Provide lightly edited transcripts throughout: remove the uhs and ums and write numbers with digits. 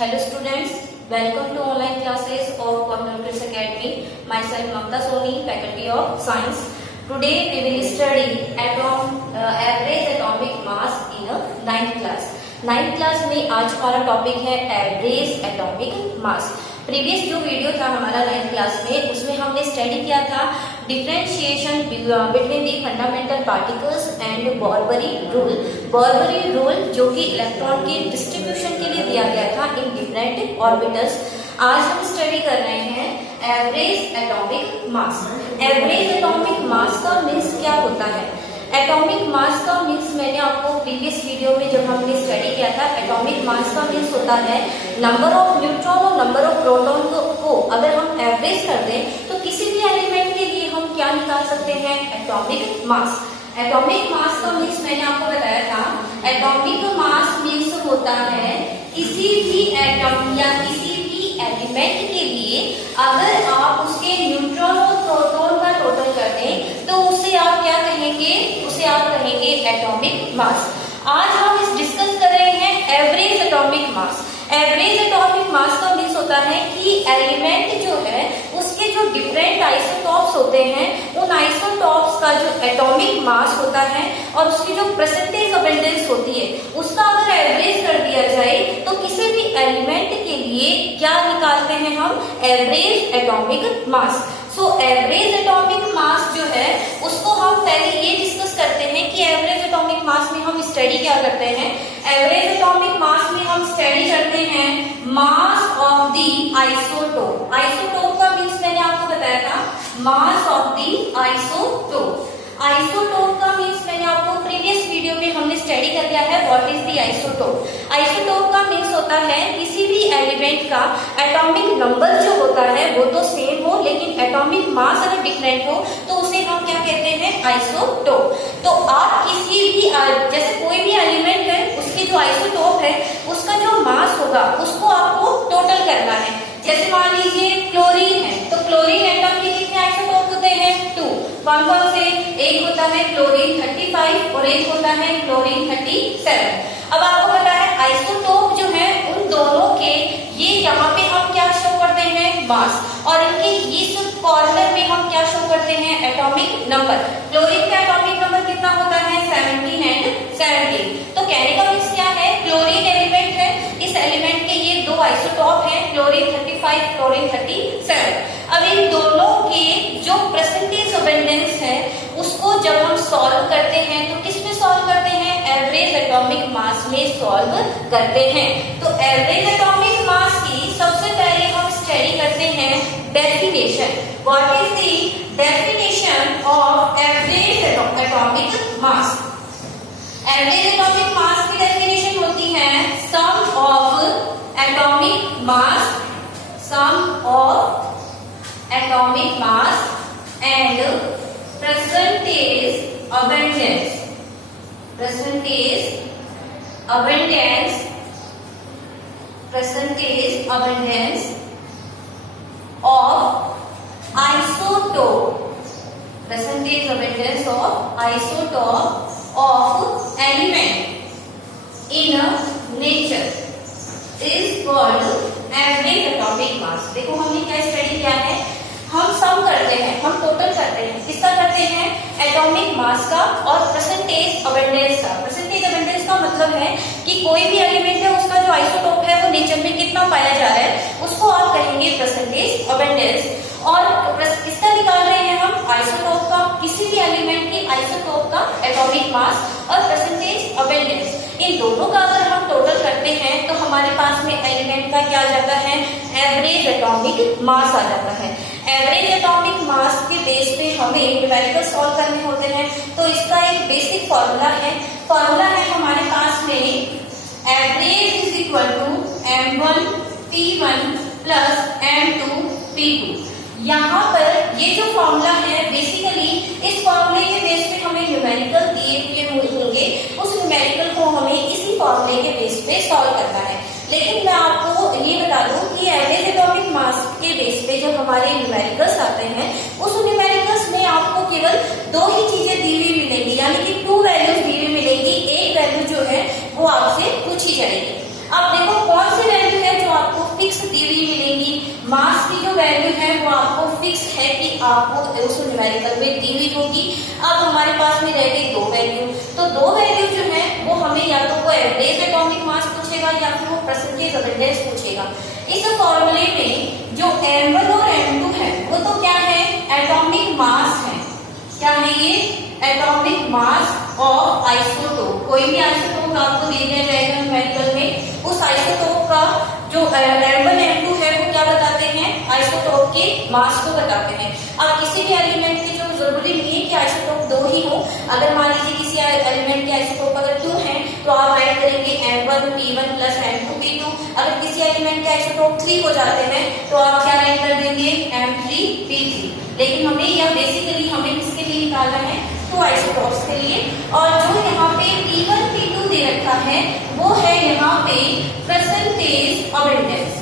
Hello students, welcome to online classes of Quantum Academy. Myself Mamta Soni, faculty of science. Today we will study average atomic mass in a 9th class. 9th class में आज हमारा topic है average atomic मास. Previous जो video था हमारा 9th class में, उसमें हमने स्टडी किया था differentiation between the fundamental particles and Bohr Bury rule. Bohr Bury rule जो कि इलेक्ट्रॉन के डिस्ट्रीब्यूशन के लिए दिया गया था इन डिफरेंट ऑर्बिटल्स. आज हम स्टडी कर रहे हैं average atomic mass. Average atomic मास का मीन्स क्या होता है? एटॉमिक मास का मीन्स मैंने आपको प्रीवियस वीडियो में जब हमने स्टडी किया था, एटॉमिक मास का मीन्स होता है नंबर ऑफ न्यूट्रॉन और नंबर ऑफ प्रोटॉन को अगर हम एवरेज कर दें तो किसी भी एलिमेंट के लिए हम क्या निकाल सकते हैं? Atomic mass. एटॉमिक मास का मीन्स मैंने आपको बताया था, एटॉमिक मास मीन्स होता है किसी भी एटम या किसी भी एलिमेंट के लिए अगर आप उसके न्यूट्रॉन और प्रोटॉन का टोटल कर दें तो उसे आप क्या कहेंगे? उसे आप कहेंगे एटॉमिक मास. आज हम डिस्कस कर रहे हैं average atomic mass. Average atomic मास का मीन्स होता है कि एलिमेंट जो है उसके जो डिफरेंट आइसोटॉप्स होते हैं, उन आइसोटॉप्स का जो एटॉमिक मास होता है और उसकी जो परसेंटेज अबेंडेंस होती है उसका अगर एवरेज कर दिया जाए तो किसी भी एलिमेंट के लिए क्या निकालते हैं हम? एवरेज एटॉमिक मास. सो एवरेज एटॉमिक मास जो है उसको हम पहले ये डिस्कस करते हैं कि एवरेज एटॉमिक मास में हम स्टडी क्या करते हैं. एवरेज एटॉमिक मास में हम स्टडी करते हैं mass of the isotope. Isotope का मीन्स मैंने आपको बताया था mass of the isotope. Isotope का मीन्स मैंने आपको प्रीवियस वीडियो में हमने स्टडी कर लिया है what is the isotope. Isotope का मीन्स होता है किसी भी एलिमेंट का एटॉमिक नंबर जो होता है वो तो सेम हो लेकिन एटॉमिक मास अगर डिफरेंट हो तो उसे हम क्या कहते हैं? आइसोटोप. तो आप किसी भी जैसे कोई भी एलिमेंट है उसके जो आइसोटोप है उसका जो मास होगा उसको आपको टोटल करना है. जैसे मान लीजिए क्लोरीन है तो क्लोरीन एटम के कितने आइसोटोप होते हैं? 2. कौन कौन से? एक होता है क्लोरीन 35 और एक होता है क्लोरीन 37. अब आपको पता है आइसोटोप जो है उन दोनों के ये यहाँ पे हम क्या शो करते हैं? मास. और इनके इस कॉर्नर में हम क्या शो करते हैं? Atomic number. क्लोरीन का एटॉमिक नंबर कितना होता है? 17 एंड 17. तो कहने का मीन्स क्या है? क्लोरीन एलिमेंट है, इस एलिमेंट के ये दो आइसोटॉप हैं, क्लोरीन 35, क्लोरीन 37. अब इन दोनों के जो परसेंटेज अबेंडेंस है उसको जब हम सॉल्व करते हैं तो किस में सॉल्व करते हैं? एवरेज एटॉमिक मास में सॉल्व करते हैं. तो एवरेज एटॉमिक मास की सबसे पहले हम स्टडी करते हैं definition. What is the definition of average atomic mass? Average atomic mass की डेफिनेशन होती है sum of atomic mass, sum of atomic mass and percentage abundance. Percentage abundance of isotope. Percentage abundance of isotope of element in nature is called average atomic mass. देखो हमने क्या study किया है? हम सम करते हैं, हम टोटल करते हैं. किसका करते हैं? एटॉमिक मास का और परसेंटेज अबेंडेंस का. परसेंटेज अबेंडेंस का मतलब है कि कोई भी एलिमेंट है उसका जो आइसोटोप है वो नेचर में कितना पाया जा रहा है उसको आप कहेंगे परसेंटेज अबेंडेंस. और किसका निकाल रहे हैं हम? आइसोटोप का. किसी भी एलिमेंट की आइसोटोप का एटॉमिक मास और परसेंटेज अबेंडेंस, इन दोनों का अगर हम टोटल करते हैं तो हमारे पास में एलिमेंट का क्या आ जाता है? एवरेज एटॉमिक मास आ जाता है. एवरेज एटॉमिक मास के बेस पे हमें न्यूमेरिकल सॉल्व करने होते हैं. तो इसका एक बेसिक फॉर्मूला है. फॉर्मूला है हमारे पास में average is equal to m1 p1 plus m2 p2. यहाँ पर ये जो फॉर्मूला है बेसिकली इस फॉर्मूले के बेस पे हमें न्यूमेरिकल दिए हुए होंगे, उस न्यूमेरिकल को हमें इसी फॉर्मूले के बेस पे सॉल्व करना है. लेकिन मैं आपको ये बता दूं कि एवरेज एटॉमिक मास के बेस पे जो हमारे न्यूमेरिकल्स आते हैं उस न्यूमेरिकल्स में आपको केवल दो ही चीजें दी हुई मिलेंगी, यानी कि 2 वैल्यूज दी हुई मिलेंगी. एक वैल्यू जो है वो आपसे पूछी जाएगी. अब देखो कौन सी वैल्यू है जो आपको उस न्यूमेरिकल में दी हुई होगी। अब हमारे पास में रह गई दो वैल्यू, तो दो वैल्यू जो है वो हमें या तो वो एवरेज एटॉमिक मास पूछेगा या फिर वो परसेंटेज अबंडेंस पूछेगा। इस फॉर्मूले में जो m1 और m2 है वो तो क्या है, एटॉमिक मास है। क्या है ये, एटॉमिक मास ऑफ आइसोटोप। कोई भी आइसोटोप आपको दे दिया जाएगा न्यूमेरिकल में, उस आइसोटोप का जो m1 m2 है वो क्या बताते हैं, आइसोटोप के मास को बताते हैं। अब किसी भी एलिमेंट की जो जरूरी नहीं है कि आइसोटोप दो ही हो, अगर मान लीजिए किसी एलिमेंट के आइसोटोप अगर 2 है तो आप राइट करेंगे m1 p1 plus m2 p2। अगर किसी एलिमेंट के आइसोटोप 3 हो जाते हैं तो आप क्या राइट कर देंगे, m3 p3। लेकिन हमें यह बेसिकली हमें किसके लिए निकालना है, तो आइसोटोप्स के लिए। और जो यहाँ पे p1 p2 दे रखा है वो है यहाँ पे परसेंटेज अबंडेंस।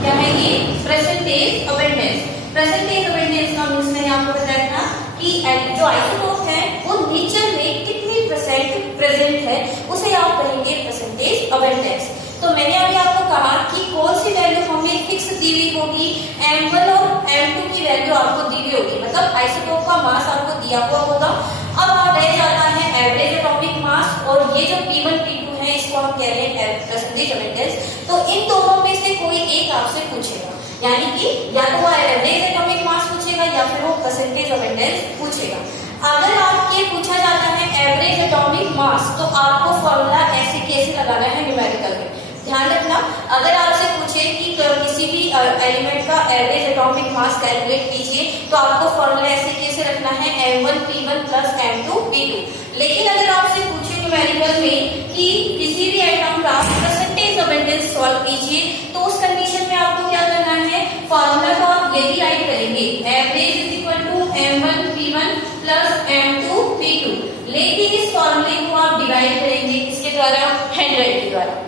क्या है ये, परसेंटेज अबंडेंस। परसेंटेज अबंडेंस का मींस मैंने आपको बताया था कि जो आइसोटोप है वो नेचर में कितनी परसेंट प्रेजेंट है उसे आप कहेंगे परसेंटेज अबंडेंस। तो मैंने अभी आपको कहा कि कौन सी वैल्यू हमें फिक्स दी हुई होगी, m1 और m2 की वैल्यू आपको दी हुई होगी, मतलब आइसोटोप का मास आपको दिया हुआ होगा। अब आप रह जाता है एवरेज एटॉमिक मास, और ये जो p1 p2 है इसको हम कह रहे हैं परसेंटेज अबंडेंस। तो इन दोनों में से कोई एक आपसे पूछेगा, यानी कि या तो वो एवरेज एटॉमिक मास पूछेगा या फिर वो परसेंटेज अबंडेंस पूछेगा। अगर आपके पूछा जाता है एवरेज एटॉमिक मास तो आपको फॉर्मूला ऐसे कैसे लगाना है न्यूमेरिकल में, ध्यान रखना। अगर आपसे पूछे कि किसी भी एलिमेंट का एवरेज एटॉमिक मास कैलकुलेट कीजिए तो आपको फॉर्मूला ऐसे कैसे रखना है, m1 p1 plus m2 p2। लेकिन अगर आपसे पूछे न्यूमेरिकल में कि किसी भी आइटम का परसेंटेज अबंडेंस सॉल्व कीजिए तो उस कंडीशन में आपको क्या करना है, फॉर्मूला को आप यही राइट करेंगे, average is equal to m1 p1 plus m2 p2। लेकिन इस फॉर्मूले को आप डिवाइड करेंगे किसके द्वारा, 100 के द्वारा।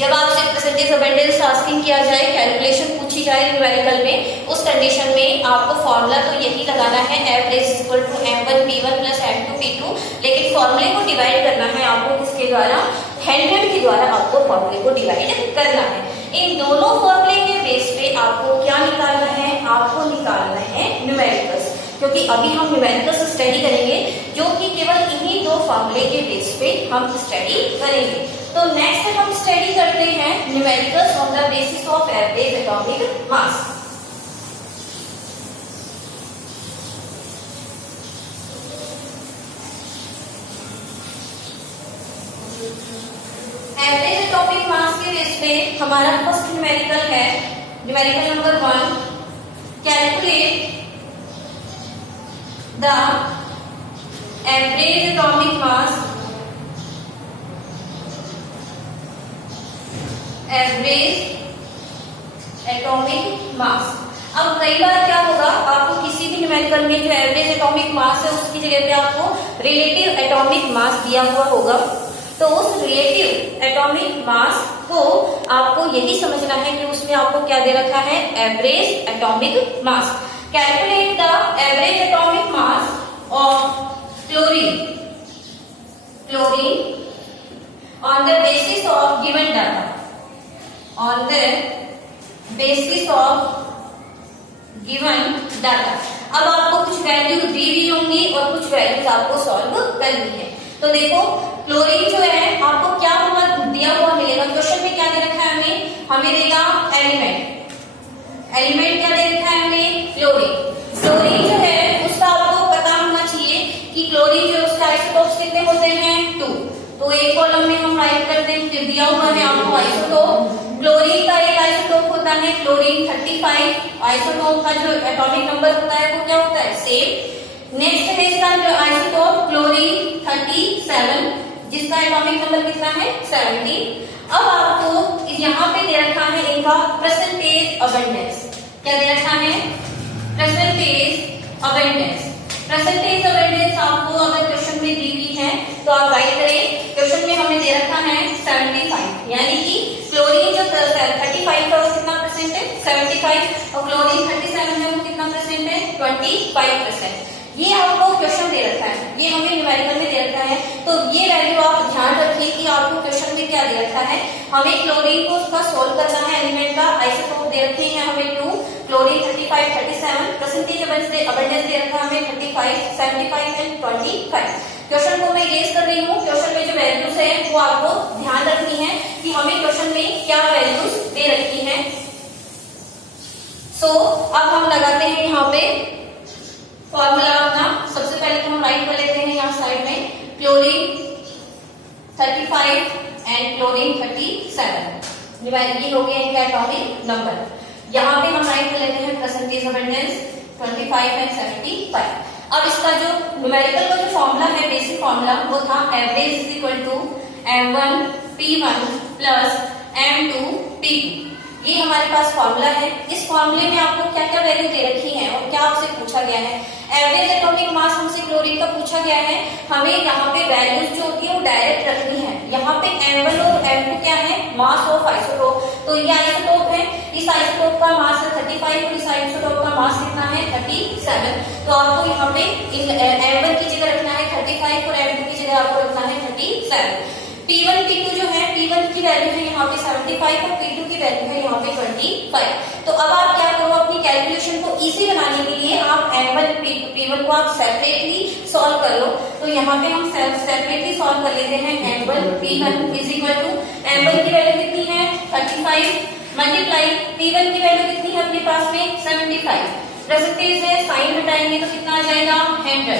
जब आपसे परसेंटेज अबंडेंस आस्किंग किया जाए, कैलकुलेशन पूछी जाए न्यूमेरिकल में, उस कंडीशन में आपको फॉर्मूला तो यही लगाना है, average equal to m1 p1 plus m2 p2। लेकिन फॉर्मूले को डिवाइड करना है आपको किसके द्वारा, 100 के द्वारा आपको फॉर्मूले को डिवाइड करना है। इन दोनों फॉर्मूले के बेस पे आपको क्या निकालना है, आपको निकालना है न्यूमेरिकल्स, क्योंकि अभी हम न्यूमेरिकल्स स्टडी करेंगे जो कि केवल इन्हीं दो फॉर्मूले के बेस पे हम स्टडी करेंगे। तो नेक्स्ट हम स्टडी करते हैं numericals on the basis of average atomic mass. Average atomic मास के बेस पे हमारा फर्स्ट न्यूमेरिकल है, numerical number 1, calculate the average atomic mass, average atomic मास। अब कई बार क्या होगा, आपको किसी भी न्यूमेरिकल में जो एवरेज एटॉमिक मास है उसकी जगह पे आपको रिलेटिव एटॉमिक मास दिया हुआ होगा। तो उस रिलेटिव एटॉमिक मास को आपको यही समझना है कि उसमें आपको क्या दे रखा है, average atomic mass. Calculate the average atomic mass of chlorine on the basis of given data, on the basis of given data। अब आपको कुछ वैल्यू दी हुई होंगी और कुछ वैल्यूज आपको सॉल्व करनी है। तो देखो क्लोरीन जो है आपको क्या दिया हुआ मिलेगा, क्वेश्चन में क्या दे रखा है हमें देगा एलिमेंट क्या दे रखा है हमें, क्लोरीन जो है उसका आपको पता होना चाहिए कि क्लोरीन जो उसका आइसोटोप्स कितने होते हैं, 2। तो एक कॉलम में हम राइट कर देंगे, दिया हुआ है आपको आइसोटोप। क्लोरीन का एक आइसोटोप होता है क्लोरीन 35, आइसोटोप का जो एटॉमिक नंबर होता है वो क्या होता है, सेम। नेक्स्ट है इसका जो आइसोटोप क्लोरीन 37, जिसका एटॉमिक नंबर कितना है, 17। अब आपको यहाँ पे दे रखा है इनका परसेंटेज अबंडेंस। क्या दे रखा है, परसेंटेज अबंडेंस। परसेंटेज अबंडेंस आपको अगर क्वेश्चन में दी हुई है तो आप राइट करें, क्वेश्चन में हमें दे रखा है 75, यानी कि क्लोरीन जो 35 का वो कितना परसेंट है, 75, और क्लोरीन 37 है वो कितना परसेंट है, 25%। ये आपको क्वेश्चन दे रखा है, ये हमें न्यूमेरिकल में दे रखा है। तो ये वैल्यू आप ध्यान रखिए कि आपको क्वेश्चन में क्या दे रखा है, हमें क्लोरीन को उसका सोल्व करना है, एलिमेंट का आइसोटोप दे रखे हैं हमें 2, क्लोरीन 35, 37, परसेंटेज अबंडेंस दे रखा है हमें 35, 75 एंड 25। क्वेश्चन को मैं रेज कर रही हूँ। क्वेश्चन में जो वैल्यूज है वो आपको ध्यान रखनी है कि हमें क्वेश्चन में क्या वैल्यूज दे रखी है। सो अब हम लगाते हैं यहाँ पे फॉर्मूला अपना। सबसे पहले तो हम राइट कर लेते हैं यहाँ साइड में क्लोरीन 35 एंड क्लोरीन 37, ये हो गया इनका एटॉमिक नंबर। यहाँ पे हम राइट कर लेते हैं परसेंटेज अबंडेंस 25 एंड 75। अब इसका जो न्यूमेरिकल का जो फॉर्मूला है, बेसिक फॉर्मूला, वो था average is equal to m1 p1 plus m2 p2। ये हमारे पास फॉर्मूला है। इस फॉर्मूले में आपको क्या क्या वैल्यू दे रखी है और क्या आपसे पूछा गया है। एवरेज एटॉमिक मास हमसे क्लोरीन का पूछा गया है। हमें यहाँ पे वैल्यूज जो होती है वो डायरेक्ट रखनी है। यहाँ पे m1 और m2 क्या है, मास ऑफ आइसोटोप। तो ये आइसोटोप है, इस आइसोटोप का मास है 35 और इस आइसोटोप का मास कितना है 37। तो आपको यहाँ पे m1 की जगह रखना है 35 और m2 की जगह आपको रखना है 37। P1 P2 जो है, P1 की वैल्यू है यहाँ पे 75 और P2 की वैल्यू है यहाँ पे 25। तो अब आप क्या करो, अपनी कैलकुलेशन को इजी बनाने के लिए आप M1 P1 को आप सेपरेटली सॉल्व कर लो। तो यहाँ पे हम सेपरेटली सॉल्व कर लेते हैं। M1 P1 is equal to M1 की वैल्यू कितनी है 35 मल्टीप्लाई P1 की वैल्यू कितनी है अपने पास में 75। परसेंटेज है, साइन हटाएंगे तो कितना आ जाएगा 100।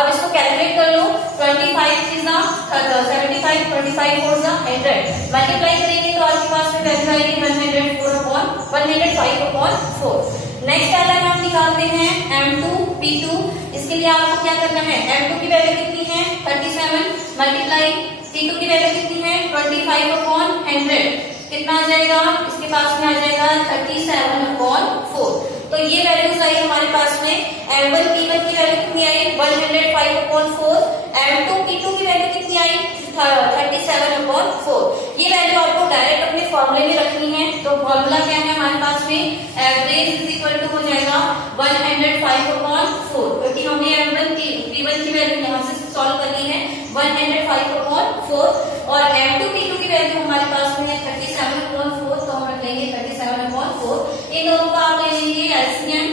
अब इसको कैलकुलेट कर लो। 25 इज 75, 25 4 100 मल्टीप्लाई करेंगे तो आपके पास में वैल्यू आएगी 105/4। नेक्स्ट आता है, हम निकालते हैं m2 p2। इसके लिए आपको क्या करना है, m2 की वैल्यू कितनी है 37 मल्टीप्लाई p2 की वैल्यू कितनी है 25/100। कितना आ जाएगा, इसके पास में आ जाएगा 37/4। तो ये वैल्यूज आई हमारे पास में। m1 p1 की वैल्यू कितनी आई 105/4। m2 p2 की वैल्यू कितनी आई 37/4। ये वैल्यू आपको डायरेक्ट अपने फॉर्मूले में रखनी है। तो फॉर्मूला क्या है हमारे पास में, एवरेज इज इक्वल टू हो जाएगा 105/4, क्योंकि हमने m1 p1 की वैल्यू यहाँ से सॉल्व करनी है 105/4 और m2 p2 की वैल्यू हमारे पास में है 37/4। तो हम रख लेंगे 37/4। इन दोनों का आप ले लेंगे एलसीएम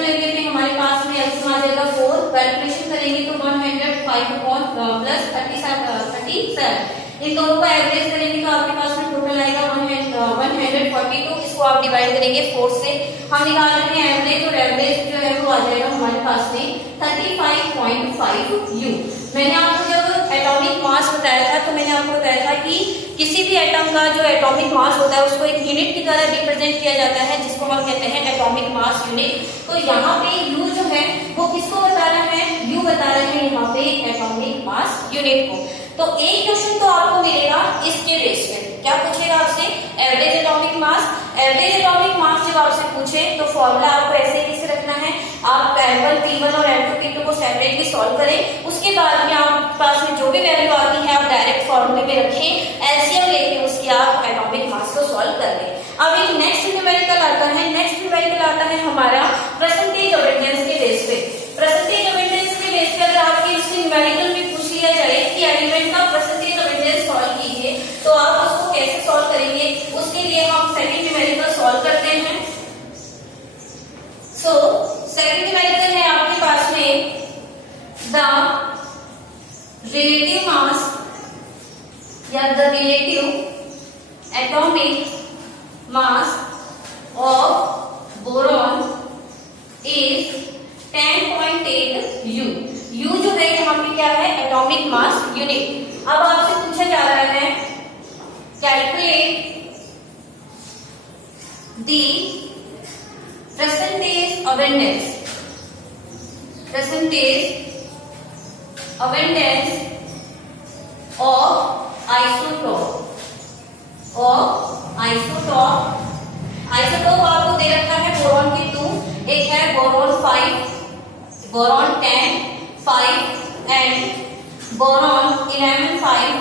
लेने पे हमारे पास में एलसीएम आ जाएगा 4। कैलकुलेशन करेंगे तो 105 प्लस 37। इन दोनों का एवरेज करेंगे तो आपके पास में टोटल आएगा 142। इसको आप डिवाइड करेंगे 4 से। हम निकाल रहे हैं एवरेज, और एवरेज जो है वो आ जाएगा हमारे पास में 35.5 U। मैंने आपको जब एटॉमिक मास बताया था तो मैंने आपको बताया था कि किसी भी एटम का जो एटॉमिक मास होता है उसको एक यूनिट की तरह रिप्रेजेंट किया जाता है, जिसको हम कहते हैं एटॉमिक मास यूनिट। तो यहाँ पे U जो है वो किसको बता रहा है, U बता रहे हैं यहाँ पे एटॉमिक मास यूनिट को। तो एक क्वेश्चन तो आपको मिलेगा इसके बेस पे। क्या पूछेगा आपसे, average atomic mass. Average atomic मास जब आपसे पूछे तो फॉर्मूला आपको ऐसे कैसे रखना है, आप m1 p1 और m2 p2 को सेपरेटली सॉल्व करें। उसके बाद में आपके पास में जो भी वैल्यू आती है आप डायरेक्ट फॉर्मूले में रखें, एलसीएम लेके उसकी आप एटॉमिक मास को सॉल्व कर लें। अब एक नेक्स्ट न्यूमेरिकल आता है। नेक्स्ट न्यूमेरिकल आता है हमारा परसेंटेज अबंडेंस के बेस पे। परसेंटेज अबंडेंस के बेस पे अगर आपके इससे न्यूमेरिकल में पूछ लिया जाए कि एलिमेंट का परसेंटेज अबंडेंस सॉल्व कीजिए, तो आप उसको कैसे सॉल्व करेंगे, उसके लिए हम सेकंड न्यूमेरिकल सॉल्व करते हैं। सो सेकंड न्यूमेरिकल है आपके पास में द रिलेटिव मास या the relative atomic mass of boron is 10.8 U। U जो है यहाँ पे क्या है, एटॉमिक मास यूनिट। अब आपसे पूछा जा रहा है calculate the percentage abundance of isotope आपको दे रखा है बोरॉन के 2, एक है boron 5, boron 10, 5 and boron 11, 5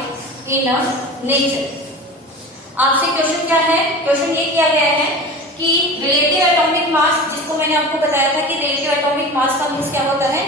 in nature. आपसे क्वेश्चन क्या है, क्वेश्चन ये किया गया है कि रिलेटिव एटॉमिक मास, जिसको मैंने आपको बताया था कि रिलेटिव एटॉमिक मास का मींस क्या होता है,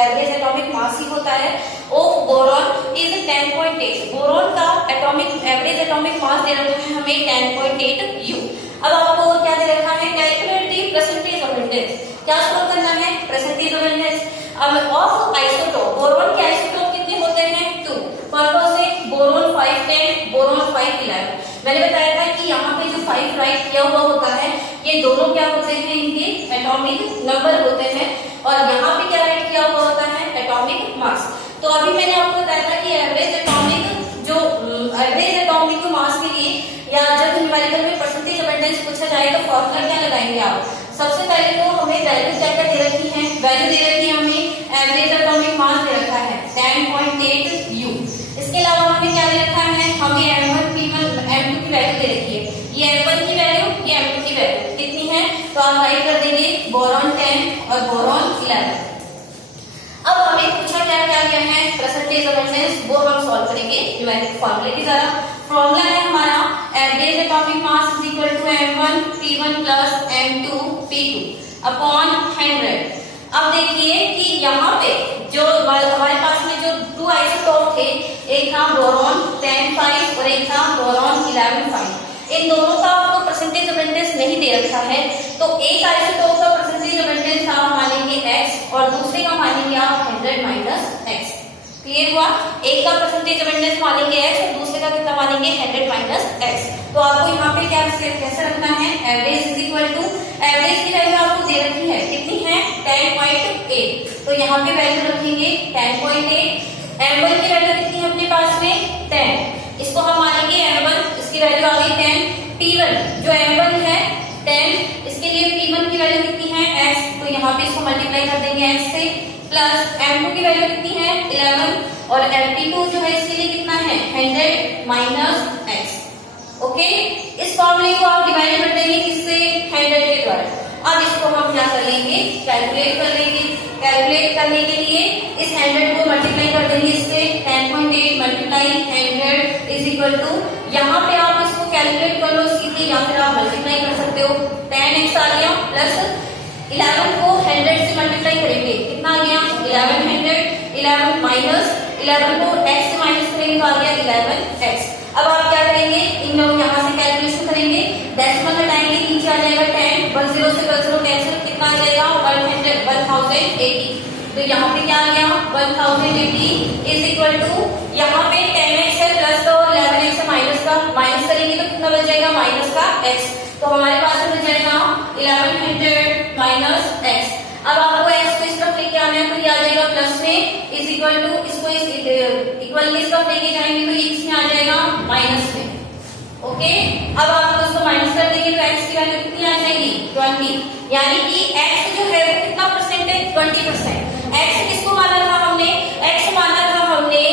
एवरेज एटॉमिक मास ही होता है। ओ बोरॉन इज 10.8। बोरॉन का एटॉमिक एवरेज एटॉमिक मास दे रखा है हमें 10.8 U। अब आपको क्या दे रखा है, calculate the percentage percentage of abundance. क्या स्टोर करना है? Percentage of abundance. अब ऑफ आइसोटोप, बोरोन के आइसोटोप कितने होते हैं? 2। कौन-कौन से? Boron 5 10, boron 5 11। मैंने बताया था कि यहाँ पे जो 5 राइट किया हुआ होता है, ये दोनों क्या होते हैं? इनके एटॉमिक नंबर होते हैं, और यहाँ पे क्या राइट किया हुआ होता है? Atomic mass. तो अभी मैंने आपको बताया था कि एवरेज एटॉमिक मास के लिए, या जब न्यूमेरिकल में परसेंटेज अबंडेंस पूछा जाए तो फॉर्मूला क्या लगाएंगे आप? सबसे पहले तो हमें वैल्यू क्या क्या दे रखी है? वैल्यू दे रखी है हमें, एवरेज एटॉमिक मास दे रखा है 10.8 U। इसके अलावा हमें क्या दे रखा है? हमें M1 P1 M2 की वैल्यू दे रखी है। ये M1 की वैल्यू, ये M2 की वैल्यू कितनी है? तो आप राइट कर देंगे बोरॉन 10 और बोरॉन 11। अब हमें पूछा क्या क्या गया है? परसेंटेज अबंडेंस, वो हम सॉल्व करेंगे न्यूमेरिकल फॉर्मूले की तरह। फॉर्मूला है हमारा average atomic mass is equal to M1 P1 plus M2 P2 upon 100। अब देखिए कि यहाँ पे जो हमारे पास में जो 2 आइसोटोप थे, एक था बोरॉन 10.5 और एक था बोरॉन 11.5। इन दोनों का आपको परसेंटेज अबंडेंस नहीं दे रखा है, तो एक आइसोटोप का परसेंटेज अबंडेंस आप मानेंगे x और दूसरे का मानेंगे आप 100 माइनस x। क्लियर हुआ? एक का परसेंटेज अबंडेंस मानेंगे x और दूसरे का कितना मानेंगे? 100 माइनस x। तो आपको यहाँ पे क्या कैसे रखना है? Average is equal to, average की वैल्यू आपको दे रखी है, कितनी है? 10.8। तो यहाँ पे वैल्यू रखेंगे 10.8। M1 की वैल्यू कितनी है अपने पास में? 10। इसको हम मानेंगे M1, इसकी वैल्यू आ गई 10। P1 जो M1 है 10, इसके लिए P1 की वैल्यू कितनी है? x। तो यहाँ पे इसको मल्टीप्लाई कर देंगे x से, प्लस M2 की वैल्यू कितनी है? 11, और MP2 जो है इसके लिए कितना है? 100 माइनस x। ओके, इस फॉर्मूले को आप डिवाइड कर देंगे किससे? 100 के द्वारा। अब इसको हम क्या कर लेंगे? कैलकुलेट कर लेंगे। कैलकुलेट करने के लिए इस 100 को मल्टीप्लाई कर देंगे इससे, 10.8 मल्टीप्लाई 100 इज इक्वल टू, यहाँ पे आप इसको कैलकुलेट कर लो सीधे, या फिर आप मल्टीप्लाई कर सकते हो। 10x आ गया, प्लस 11 को 100 से मल्टीप्लाई करेंगे, कितना आ गया? 1100। 11 माइनस 11 को x से माइनस करेंगे तो आ गया 11x। अब आप क्या करेंगे? इन लोग यहाँ से कैलकुलेशन करेंगे, डेसिमल हटाएंगे, नीचे आ जाएगा 10, 10 से 10 कैंसिल, कितना आ जाएगा? 1080। तो यहाँ पे क्या आ गया? 1080 इज इक्वल टू, यहाँ पे 10x है प्लस का और 11x है माइनस का, माइनस करेंगे तो कितना बच जाएगा? माइनस का x। तो हमारे पास बच जाएगा 1100 माइनस x। अब आपको x को इस तरफ लेके आना है, तो ये आ जाएगा प्लस में, इज इक्वल टू, इसको इक्वल इस तरफ लेके जाएंगे तो ये इसमें आ जाएगा माइनस में। ओके, अब आप इसको माइनस कर देंगे तो x की वैल्यू कितनी आ जाएगी? 20। यानी कि x जो है वो कितना परसेंट है? 20%। x किसको माना था हमने? x माना था हमने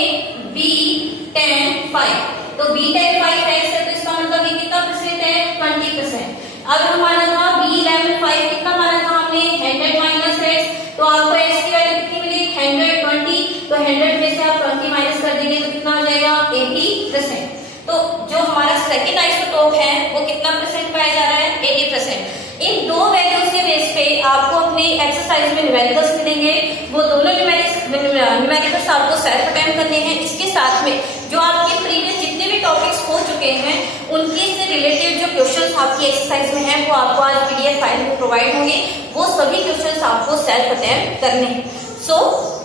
B10.5। तो B10.5 x है, तो इसका मतलब ये कितना परसेंट है? 20%। अब हम माना था B11.5, कितना माना था हमने? 100 माइनस x। तो आपको x की वैल्यू कितनी मिली? 120। तो 100 में से आप 20 माइनस कर देंगे तो कितना आ जाएगा? 80%। तो जो हमारा सेकंड आइसोटोप है वो कितना परसेंट पाया जा रहा है? 80%। इन दो वैल्यूज के बेस पे आपको अपने एक्सरसाइज में न्यूमेरिकल्स मिलेंगे, वो दोनों न्यूमेरिकल्स आपको सेल्फ अटेम्प्ट करने हैं। इसके साथ में जो आपके प्रीवियस जितने भी टॉपिक्स हो चुके हैं उनके से रिलेटेड जो क्वेश्चंस आपकी एक्सरसाइज में हैं वो आपको आज PDF फाइल में प्रोवाइड होंगे। वो सभी क्वेश्चंस आपको सेल्फ अटेम्प्ट करने हैं। So,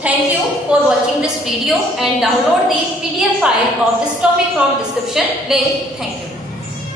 thank you for watching this video and download the PDF file of this topic from description link. Thank you.